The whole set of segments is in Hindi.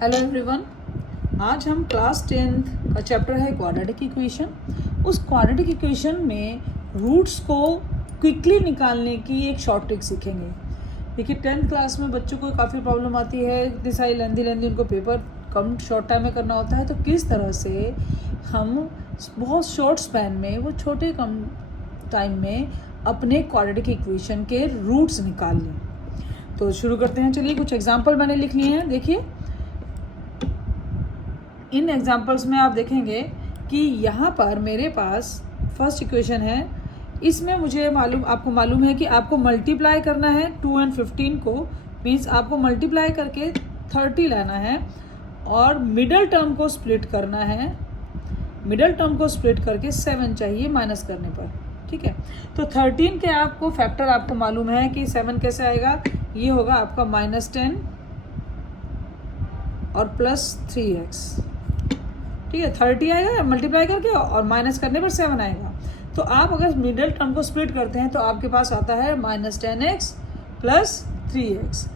Hello everyone. आज हम क्लास 10th का चैप्टर है क्वाड्रेटिक इक्वेशन। उस क्वाड्रेटिक इक्वेशन में रूट्स को क्विकली निकालने की एक शॉर्ट ट्रिक सीखेंगे। देखिए 10th क्लास में बच्चों को काफ़ी प्रॉब्लम आती है, इतनी सारी लेंदी उनको पेपर कम शॉर्ट टाइम में करना होता है। तो किस तरह से हम बहुत शॉर्ट स्पैन में वो छोटे कम टाइम में अपने क्वाड्रेटिक इक्वेशन के रूट्स निकाल लें। तो शुरू करते हैं। चलिए कुछ एग्जाम्पल मैंने लिख लिए हैं। देखिए इन एग्जाम्पल्स में आप देखेंगे कि यहाँ पर मेरे पास फर्स्ट इक्वेशन है। इसमें मुझे आपको मालूम है कि आपको मल्टीप्लाई करना है 2 और 15 को, मीन्स आपको मल्टीप्लाई करके 30 लाना है और मिडल टर्म को स्प्लिट करना है। मिडल टर्म को स्प्लिट करके 7 चाहिए माइनस करने पर, ठीक है। तो 13 के आपको फैक्टर आपको मालूम है कि 7 कैसे आएगा। ये होगा आपका -10 और +3x, ठीक है। 30 आएगा मल्टीप्लाई करके और माइनस करने पर 7 आएगा। तो आप अगर मिडल टर्म को स्प्लिट करते हैं तो आपके पास आता है -10x + 3x।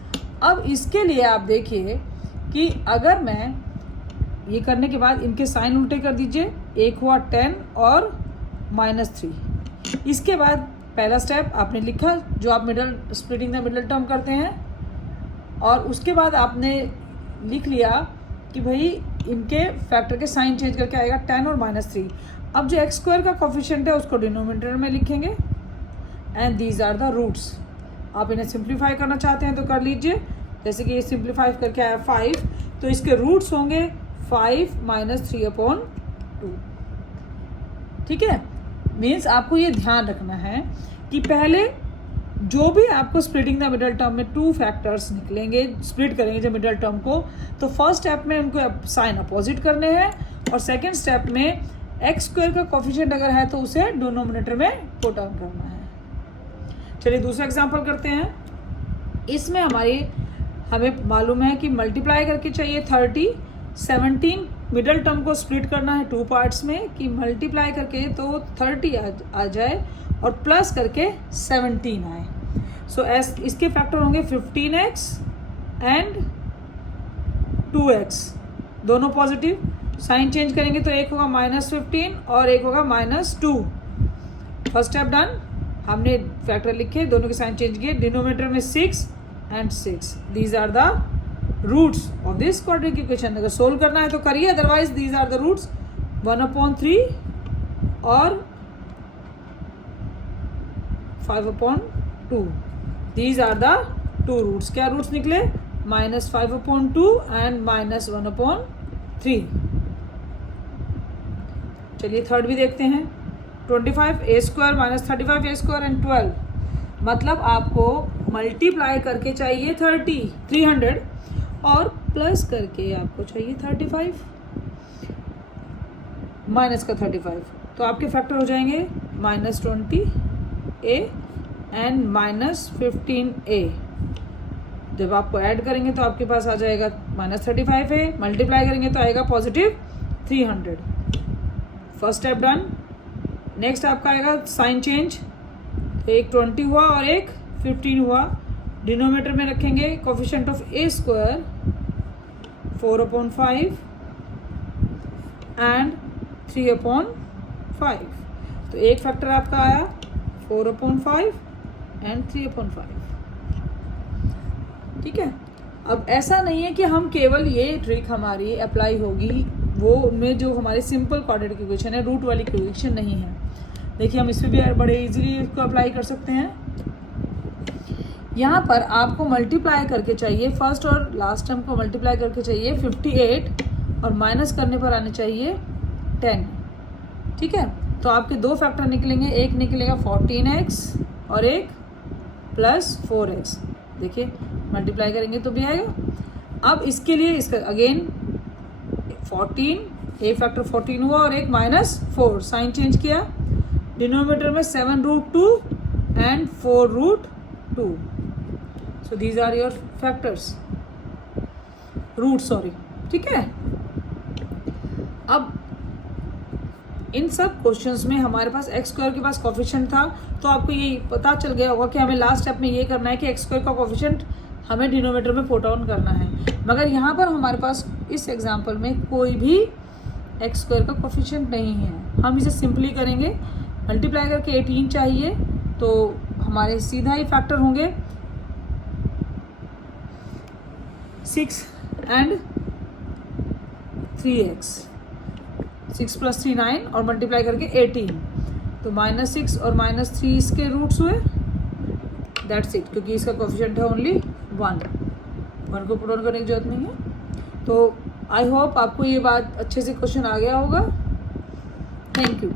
अब इसके लिए आप देखिए कि अगर मैं ये करने के बाद इनके साइन उल्टे कर दीजिए। एक हुआ 10 और -3। इसके बाद पहला स्टेप आपने लिखा जो आप स्प्लिटिंग द मिडल टर्म करते हैं, और उसके बाद आपने लिख लिया कि भाई इनके फैक्टर के साइन चेंज करके आएगा 10 और -3। अब जो x² का कोफिशिएंट है उसको डिनोमिनेटर में लिखेंगे and these are the roots. आप इन्हें सिंप्लीफाई करना चाहते हैं तो कर लीजिए। जैसे कि ये सिंप्लीफाई करके आया 5, तो इसके रूट्स होंगे 5 - 3/2, ठीक है। मीन्स आपको ये ध्यान रखना है कि पहले जो भी आपको स्प्लिटिंग द मिडल टर्म में 2 फैक्टर्स निकलेंगे, स्प्लिट करेंगे जब मिडल टर्म को, तो फर्स्ट स्टेप में उनको साइन अपोजिट करने हैं और सेकंड स्टेप में x² का कोफिशिएंट अगर है तो उसे डिनोमिनेटर में पुट ऑन करना है। चलिए दूसरा एग्जांपल करते हैं। इसमें हमें मालूम है कि मल्टीप्लाई करके चाहिए 30, 17 मिडल टर्म को स्प्लिट करना है 2 पार्ट्स में कि मल्टीप्लाई करके तो 30 आ जाए और प्लस करके 17 आए। सो इसके फैक्टर होंगे 15x एंड 2x, दोनों पॉजिटिव। साइन चेंज करेंगे तो एक होगा -15 और एक होगा -2। First step done. हमने फैक्टर लिखे, दोनों के साइन चेंज किए। डिनोमिनेटर में 6 and 6। These are the roots of this quadratic equation. अगर सोल्व करना है तो करिए, otherwise these are the roots 1/3 और 5/2। These are the 2 roots. क्या रूट्स निकले? -5/2 एंड -1/3। चलिए थर्ड भी देखते हैं। 25a² - 35a² and 12। मतलब आपको मल्टीप्लाई करके चाहिए 300 और प्लस करके आपको चाहिए 35 माइनस का 35। तो आपके फैक्टर हो जाएंगे -20a एंड -15a। जब आपको ऐड करेंगे तो आपके पास आ जाएगा -35a, मल्टीप्लाई करेंगे तो आएगा +300। First step done. नेक्स्ट आपका आएगा साइन चेंज। एक 20 हुआ और एक 15 हुआ। डिनोमिनेटर में रखेंगे कोफिशिएंट ऑफ a² 4/5 एंड 3/5। तो एक फैक्टर आपका आया 4/5 एंड 3/5, ठीक है। अब ऐसा नहीं है कि हम केवल ये ट्रिक हमारी अप्लाई होगी वो उनमें जो हमारे सिंपल क्वाड्रेटिक इक्वेशन है, रूट वाली इक्वेशन नहीं है। देखिए हम इसमें भी बड़े इजीली इसको अप्लाई कर सकते हैं। यहाँ पर आपको मल्टीप्लाई करके चाहिए, फर्स्ट और लास्ट टर्म को मल्टीप्लाई करके चाहिए 58 और माइनस करने पर आने चाहिए 10, ठीक है। तो आपके 2 फैक्टर निकलेंगे, एक निकलेगा 14x और एक +4x। देखिए मल्टीप्लाई करेंगे तो भी आएगा। अब इसके लिए इसका अगेन 14, एक फैक्टर 14 हुआ और एक -4, साइन चेंज किया। डिनोमिनेटर में 7√2 and 4√2। So these are your factors, root, sorry, ठीक है। अब इन सब क्वेश्चंस में हमारे पास x² के पास कोफिशिएंट था, तो आपको ये पता चल गया होगा कि हमें लास्ट स्टेप में ये करना है कि x² का कोफिशिएंट हमें डिनोमीटर में पुट ऑन करना है। मगर यहाँ पर हमारे पास इस एग्जाम्पल में कोई भी एक्स स्क्वायर का कोफिशिएंट नहीं है। हम इसे सिंपली करेंगे, मल्टीप्लाई करके 18 चाहिए तो हमारे सीधा ही फैक्टर होंगे 6 एंड 3x, 6 + 3 9 और मल्टीप्लाई करके 18, तो -6 और -3 इसके रूट्स हुए, दैट्स इट, क्योंकि इसका कोफिशिएंट है ओनली 1 को पुट ऑन करने की जरूरत नहीं है। तो आई होप आपको ये बात अच्छे से क्वेश्चन आ गया होगा। Thank you.